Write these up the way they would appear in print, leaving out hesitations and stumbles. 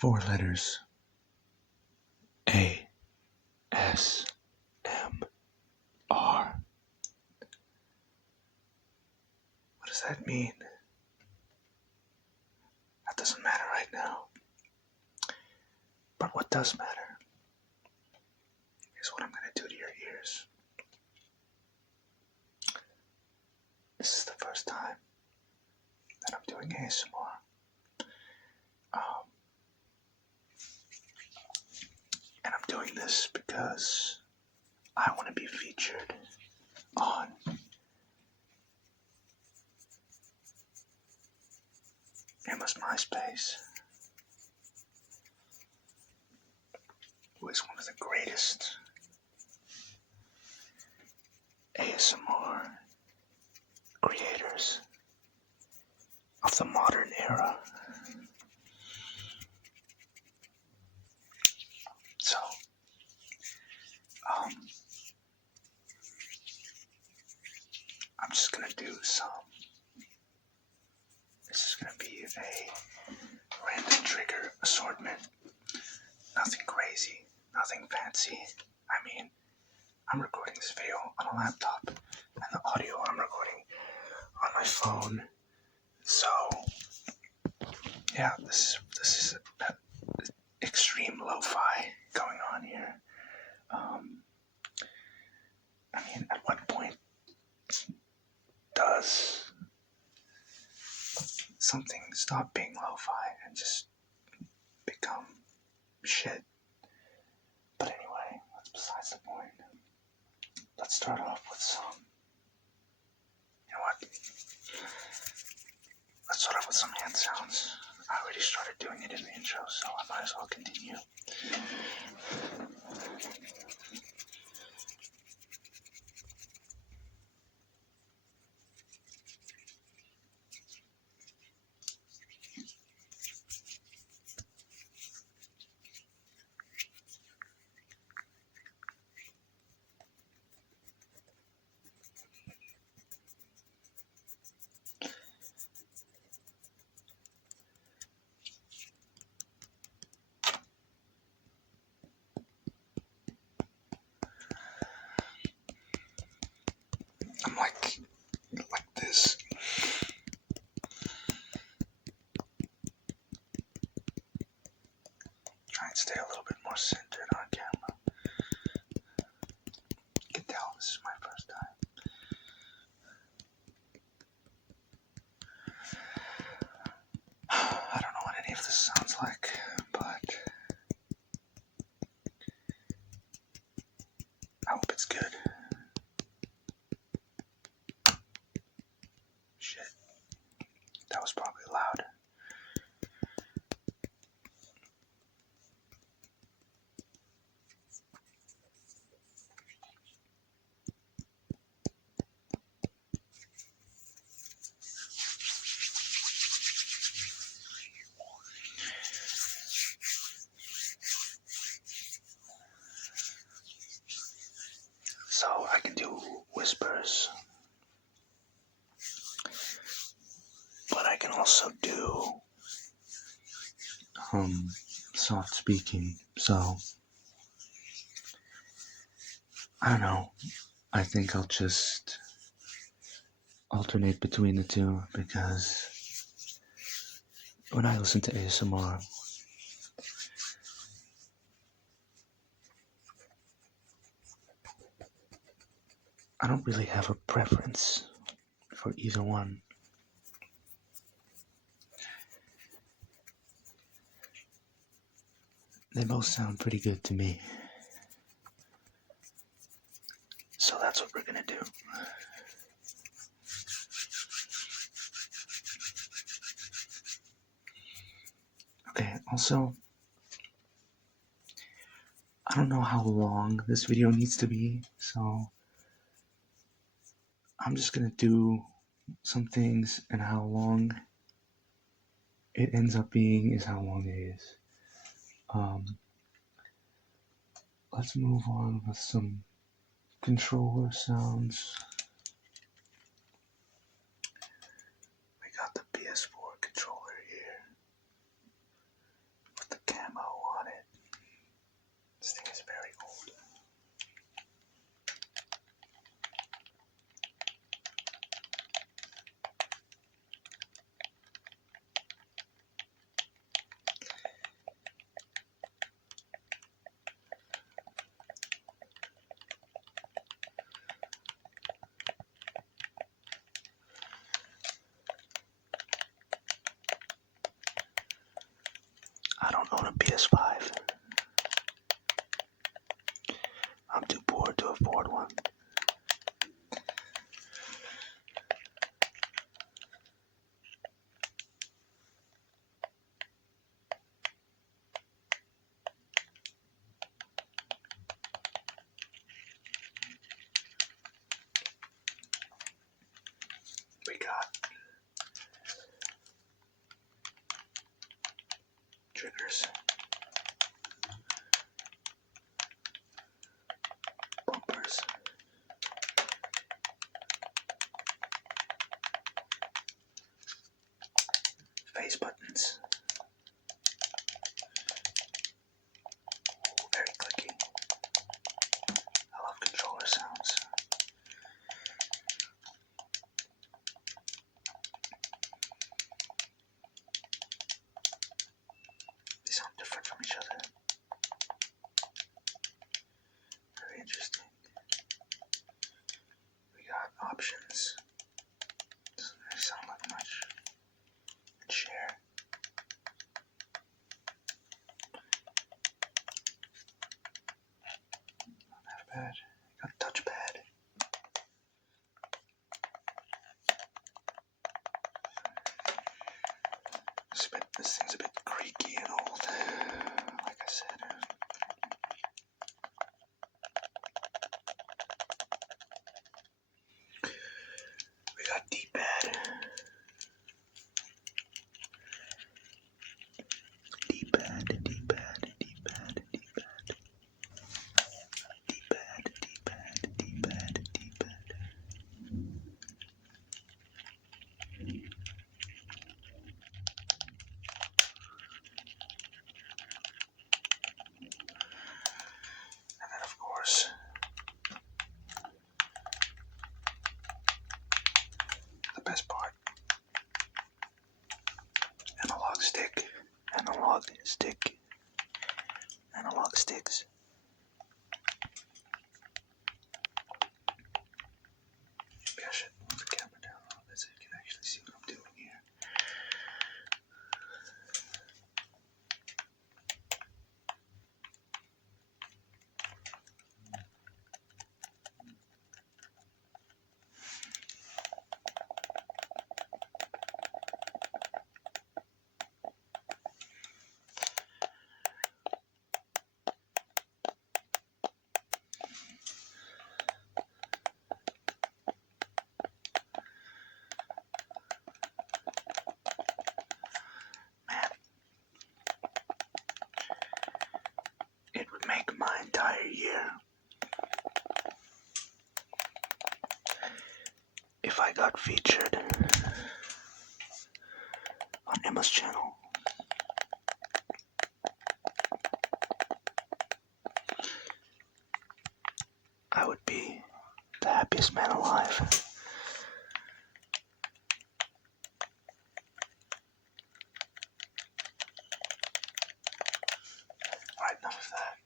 Four letters. A-S-M-R. What does that mean? That doesn't matter right now. But what does matter is what I'm going to do to your ears. This is the first time that I'm doing ASMR. And I'm doing this because I want to be featured on Emma's MySpace, who is one of the greatest ASMR creators of the modern era. So, I'm just gonna do some. This is gonna be a random trigger assortment. Nothing crazy, nothing fancy. I mean, I'm recording this video on a laptop, and the audio I'm recording on my phone. So, yeah, this is extreme lo-fi going on here. I mean, at what point does something stop being lo-fi and just become shit? But anyway, that's besides the point. Let's start off with some, you know what? Let's start off with some hand sounds. I already started doing it in the intro, so I might as well continue. I'm like this. Try and stay a little bit more centered on camera. You can tell this is my first time. I don't know what any of this sounds like, but I hope it's good. Shit. That was probably loud. So I can do whispers, but I can also do soft speaking. So I don't know. I think I'll just alternate between the two, because when I listen to ASMR, I don't really have a preference for either one. They both sound pretty good to me. So that's what we're gonna do. Okay, also, I don't know how long this video needs to be, so I'm just gonna do some things, and how long it ends up being is how long it is. Let's move on with some controller sounds. We got the PS4 controller here with the camera. own a PS5. I'm too poor to afford one. We got triggers, bumpers, face buttons. Ooh, very clicky. I love controller sounds. They sound different from each other. Very interesting. We got options. Doesn't really sound like much. And share. Not that bad. Got a touchpad. This thing's a bit creaky and old, like I said. We got D-pad. D-pad, D-pad, D-pad, D-pad. D-pad, D-pad, D-pad, D-pad. And then, of course, the best part. Analog stick. Analog stick. Analog sticks. Maybe I should move the camera down a little bit so you can actually see what I'm doing here. It would make my entire year if I got featured on Emma's channel. I would be the happiest man alive. Alright, enough of that.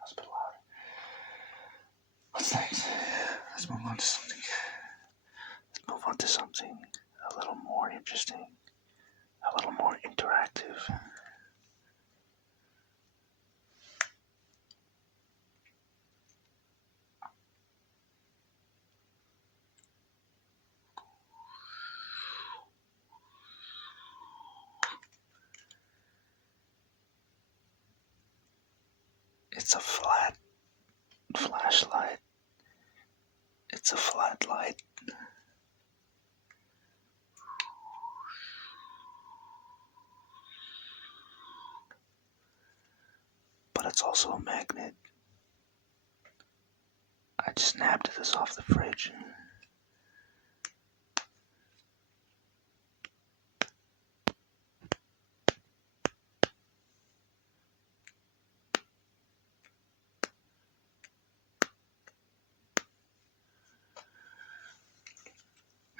That's a bit loud. What's next? Let's move on to something. Let's move on to something a little more interesting, a little more interactive. It's a flat flashlight. It's a flat light. But it's also a magnet. I just nabbed this off the fridge.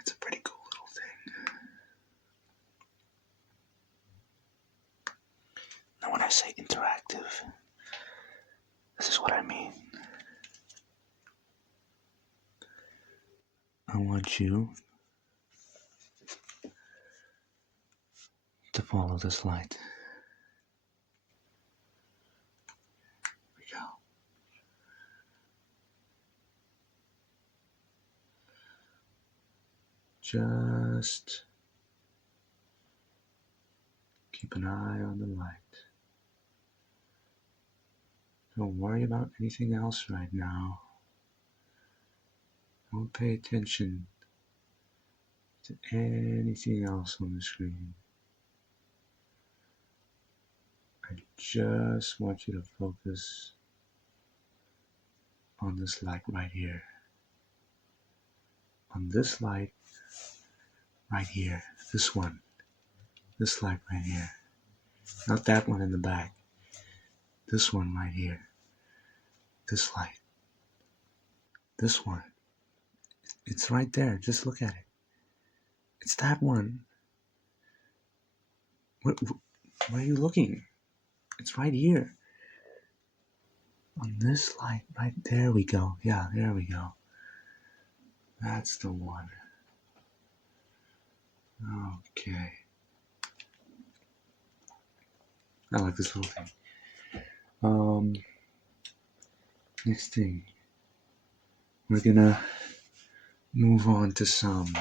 It's a pretty cool little thing. Now when I say interactive, this is what I mean. I want you to follow this light. Here we go. Just keep an eye on the light. Don't worry about anything else right now. Don't pay attention to anything else on the screen. I just want you to focus on this light right here. On this light right here. This one. This light right here. Not that one in the back. This one right here. This light. This one. It's right there. Just look at it. It's that one. Where are you looking? It's right here. On this light, right there we go. Yeah, there we go. That's the one. Okay. I like this little thing. Next thing. We're gonna move on to some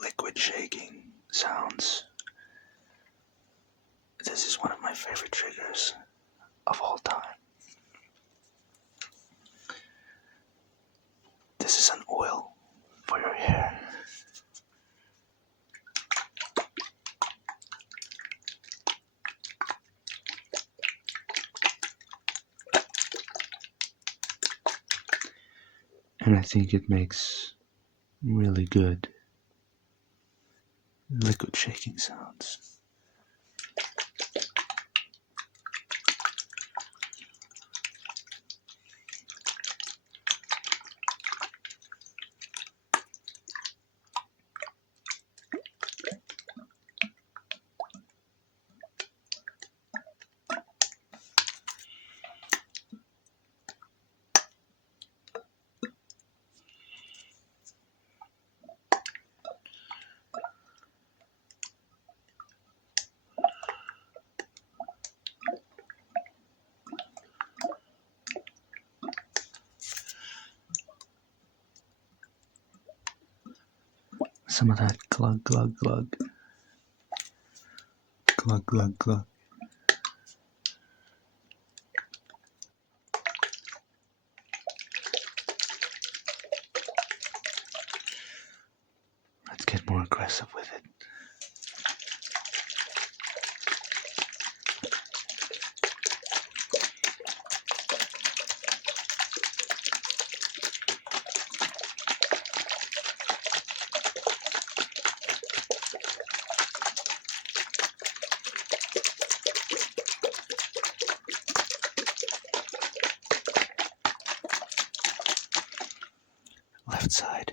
liquid shaking sounds. This is one of my favorite triggers of all time. This is an oil for your hair. And I think it makes really good liquid shaking sounds. Some of that glug, glug, glug. Glug, glug, glug. Let's get more aggressive with it. Left side.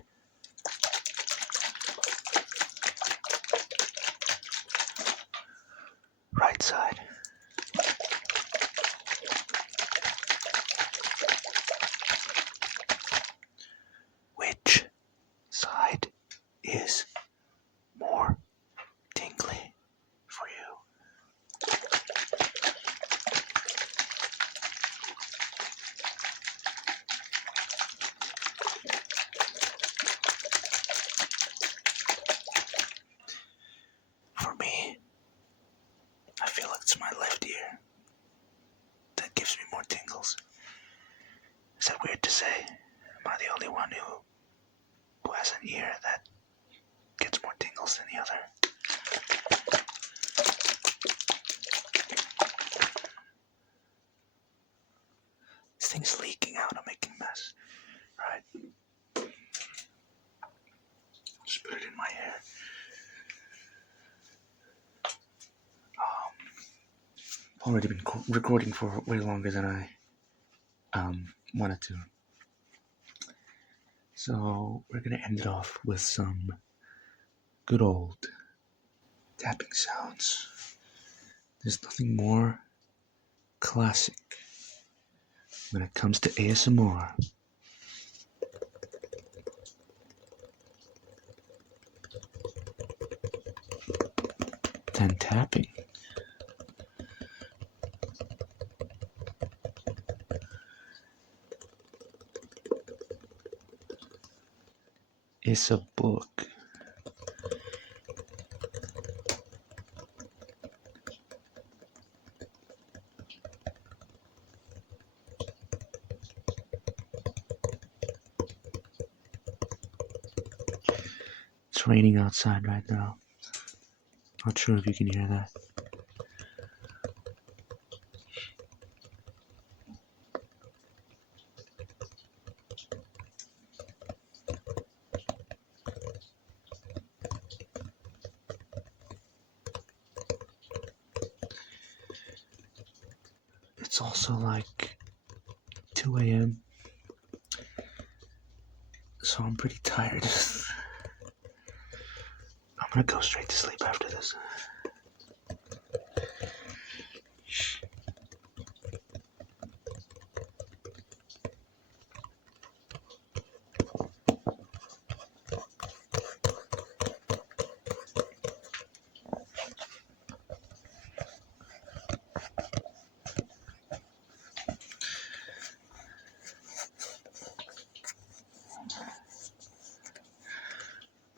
Right side. Which side is more tingly for you? For me, I feel like it's my left ear that gives me more tingles. Is that weird to say? Am I the only one who has an ear that gets more tingles than the other? This thing's leaking out. I'm making a mess. Right. Just put it in my hair. I've already been recording for way longer than I wanted to. So we're gonna end it off with some good old tapping sounds. There's nothing more classic when it comes to ASMR is a book. It's raining outside right now. Not sure if you can hear that. It's also like 2 a.m. So I'm pretty tired. I'm gonna go straight to sleep after this.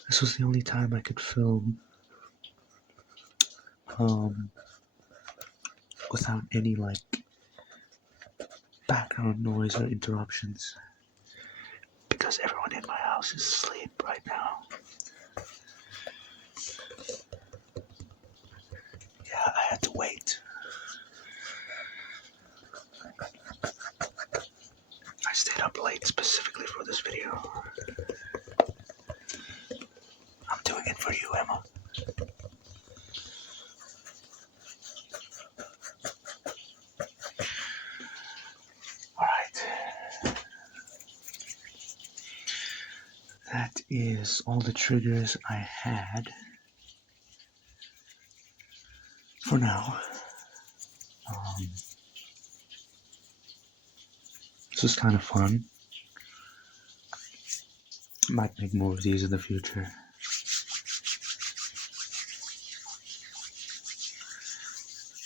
This was the only time I could film without any like background noise or interruptions, because everyone in my house is asleep right now. Yeah, I had to wait. I stayed up late specifically for this video. I'm doing it for you, Emma. Alright. That is all the triggers I had for now. This is kind of fun. Might make more of these in the future.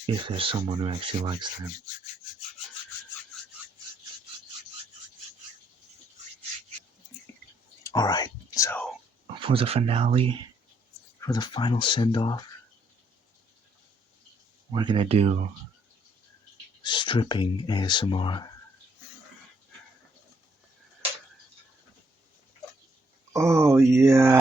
If there's someone who actually likes them. Alright, so for the finale, for the final send-off, we're gonna do stripping ASMR. Oh yeah.